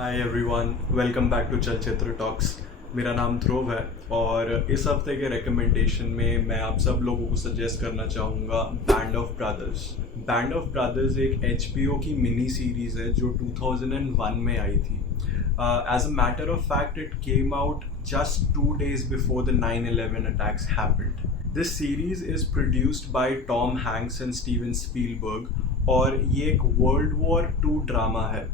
Hi everyone, welcome back to Chalchitra talks. मेरा नाम ध्रुव है और इस हफ्ते के रिकमेंडेशन में मैं आप सब लोगों को सजेस्ट करना चाहूँगा band of brothers. Band of brothers एक एचबीओ की मिनी सीरीज़ है जो 2001 में आई थी। As a matter of fact it came out just 2 days before the 9/11 attacks happened. This series is produced by Tom Hanks and Steven Spielberg और ये एक वर्ल्ड वॉर टू ड्रामा है.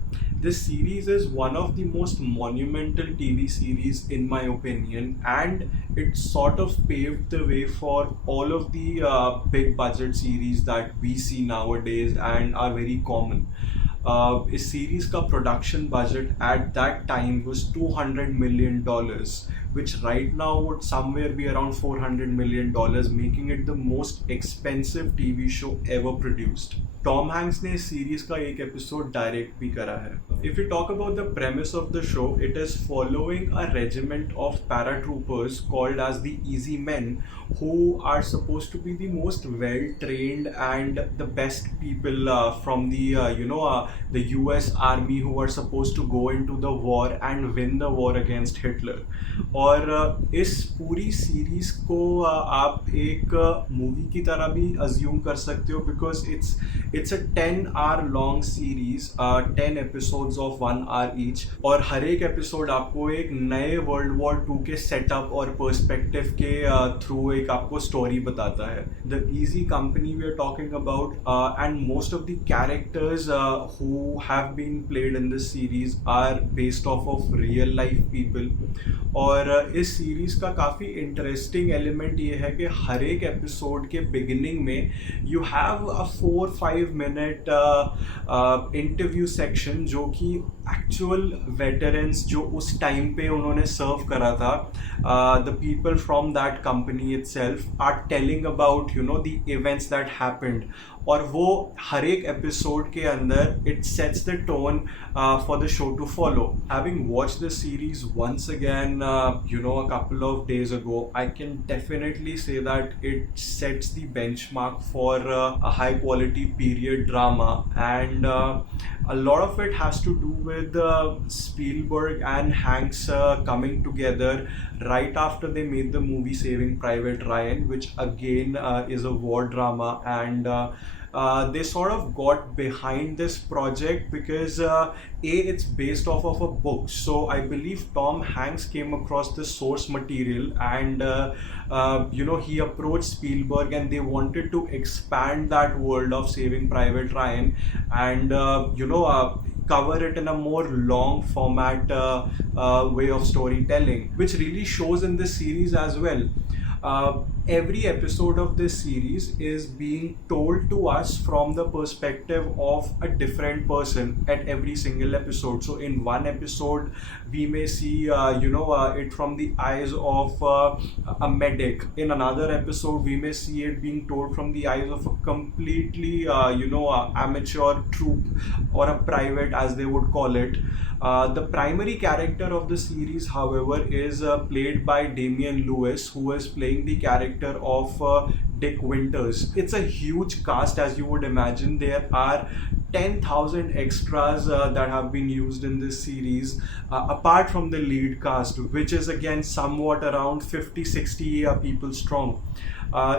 This series is one of the most monumental TV series in my opinion, and it sort of paved the way for all of the big budget series that we see nowadays and are very common. इस series का production budget eight that time was $200 million, which right now would somewhere be around $400 million, making it the most expensive TV show ever produced. Tom Hanks ने इस series का एक episode direct भी करा है. If you talk about the premise of the show, it is following a regiment of paratroopers called as the easy men who are supposed to be the most well trained and the best people from the US army who are supposed to go into the war and win the war against Hitler. और इस पूरी series को आप एक movie की तरह भी assume कर सकते हो because it's a 10 hour long series, 10 episodes of 1 hour each, और हर एक एपिसोड आपको एक नए वर्ल्ड वॉर 2 के सेटअप और पर्सपेक्टिव के थ्रू एक आपको स्टोरी बताता है. The easy company we are talking about and most of the characters who have been played in this series are based of real life people. और इस series का काफ़ी इंटरेस्टिंग एलिमेंट ये है कि हर एक एपिसोड के बिगिनिंग में you have a 4-5 minute interview section जो कि एक्चुअल वेटरन्स जो उस टाइम पे उन्होंने सर्व करा था, the people from that company itself are telling about the events that happened. और वो हर एक एपिसोड के अंदर it sets the tone for the show to follow. Having watch the series once again a couple of days ago, I can definitely say that it sets the benchmark for a high quality period drama, and a lot of it has to do with Spielberg and Hanks coming together right after they made the movie Saving Private Ryan, which again is a war drama, and they sort of got behind this project because it's based off of a book. So I believe Tom Hanks came across this source material and he approached Spielberg and they wanted to expand that world of Saving Private Ryan and cover it in a more long format way of storytelling, which really shows in this series as well. Every episode of this series is being told to us from the perspective of a different person at every single episode. So in one episode we may see it from the eyes of a medic. In another episode we may see it being told from the eyes of a completely amateur troop or a private, as they would call it. The primary character of the series, however, is played by Damian Lewis, who is playing the character of Dick Winters. It's a huge cast, as you would imagine. There are 10,000 extras that have been used in this series, apart from the lead cast, which is again somewhat around 50-60 people strong.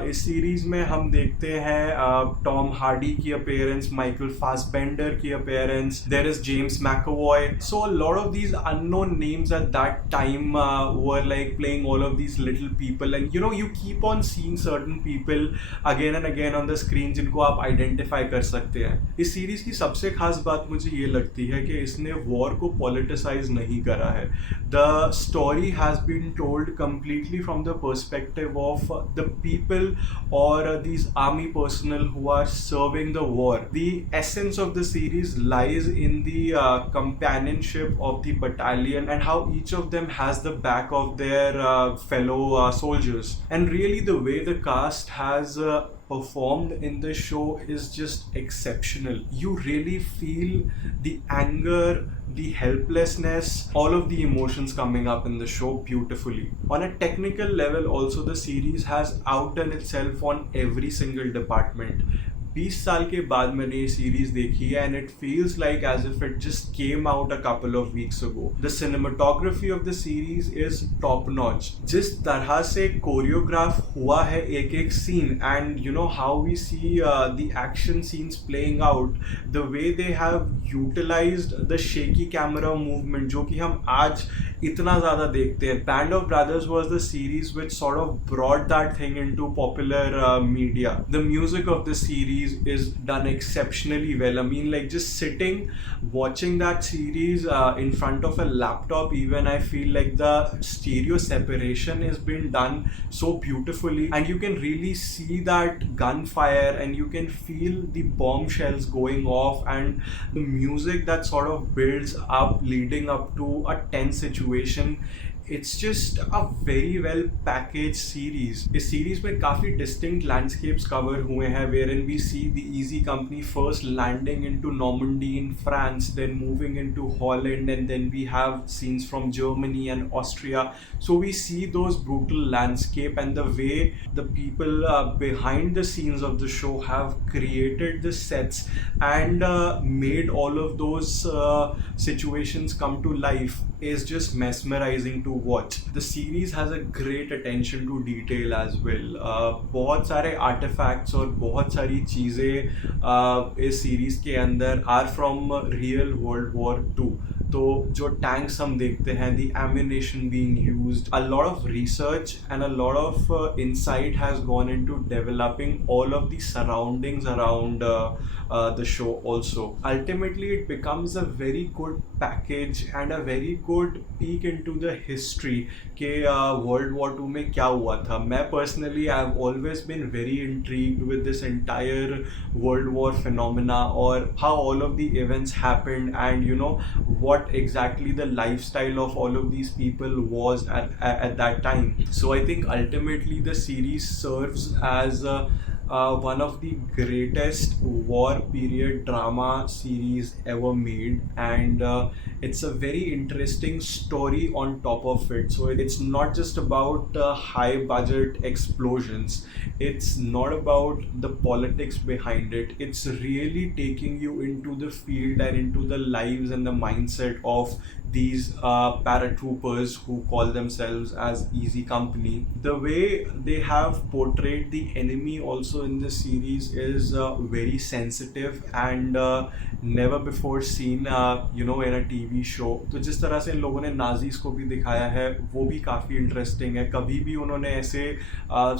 इस series में हम देखते हैं Tom Hardy की appearance, Michael Fassbender की appearance, there is James McAvoy. So a lot of these unknown names at that time were like playing all of these little people, and you keep on seeing certain people again and again on the screen जिनको आप identify कर सकते हैं. इस series की सबसे खास बात मुझे ये लगती है कि इसने वॉर को पॉलिटिसाइज नहीं करा है. The story has been told completely from the perspective of the people or these army personnel who are serving the war. The essence of the series lies in the companionship of the battalion and how each of them has the back of their fellow soldiers. And really the way the cast has performed in the show is just exceptional. You really feel the anger, the helplessness, all of the emotions coming up in the show beautifully. On a technical level also, the series has outdone itself on every single department. 20 साल के बाद मैंने ये series देखी है, and it feels like as if it just came out a couple of weeks ago. The cinematography of the series is top notch. जिस तरह से कोरियोग्राफ हुआ है एक एक scene, and you know how we see the action scenes playing out, the way they have utilised the shaky camera movement जो कि हम आज इतना ज़्यादा देखते हैं. Band of brothers was the series which sort of brought that thing into popular media. The music of the series is done exceptionally well. I mean, like just sitting watching that series in front of a laptop, even I feel like the stereo separation has been done so beautifully, and you can really see that gunfire and you can feel the bombshells going off, and the music that sort of builds up leading up to a tense situation. It's just a very well packaged series. इस series में काफ़ी distinct landscapes cover हुए हैं, wherein we see the Easy Company first landing into Normandy in France, then moving into Holland, and then we have scenes from Germany and Austria. So we see those brutal landscape and the way the people behind the scenes of the show have created the sets and made all of those situations come to life is just mesmerizing to watch. The series has a great attention to detail as well. बहुत सारे artifacts और बहुत सारी चीज़ें इस series के अंदर are from real World War II. तो जो टैंक्स हम देखते हैं, the ammunition being used, a lot of research and a lot of insight has gone into developing all of the surroundings around the show also. Ultimately, it becomes a very good package and a very good peek into the history के World War II में क्या हुआ था. मैं personally I have always been very intrigued with this entire World War phenomena, or how all of the events happened, and you know what exactly the lifestyle of all of these people was at that time. So I think ultimately the series serves as one of the greatest war period drama series ever made, and it's a very interesting story on top of it. So it's not just about high budget explosions, it's not about the politics behind it, it's really taking you into the field and into the lives and the mindset of these paratroopers who call themselves as Easy Company. The way they have portrayed the enemy also in the series is very sensitive and never before seen you know in a TV show. तो जिस तरह से इन लोगों ने Nazis को भी दिखाया है वो भी काफ़ी इंटरेस्टिंग है. कभी भी उन्होंने ऐसे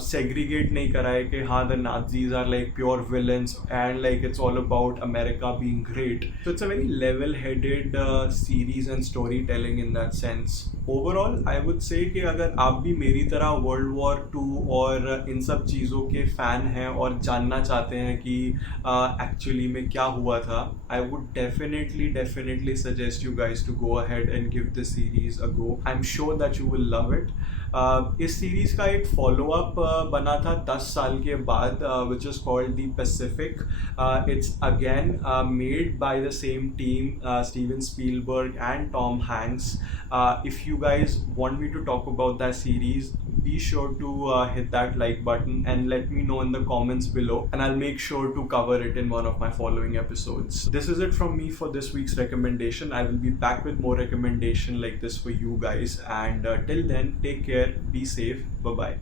सेग्रीगेट नहीं करा है कि हाँ the Nazis are like pure villains and like it's all about America being great. So it's a very level-headed series and storytelling in that sense. Overall, I would say कि अगर आप भी मेरी तरह World War II और इन सब चीज़ों के फ़ैन हैं और जानना चाहते हैं कि एक्चुअली में क्या हुआ था, I would definitely suggest you guys to go ahead and give the series a go. I'm sure that you will love it. इस सीरीज़ का एक फॉलो अप बना था 10 साल के बाद, which is called the Pacific. It's again made by the same team, Steven Spielberg and Tom Hanks. If you guys want me to talk about that series, be sure to hit that like button and let me know in the comments below, and I'll make sure to cover it in one of my following episodes. This is it from me for this week's recommendation. I will be back with more recommendation like this for you guys, and till then, take care, be safe, bye bye.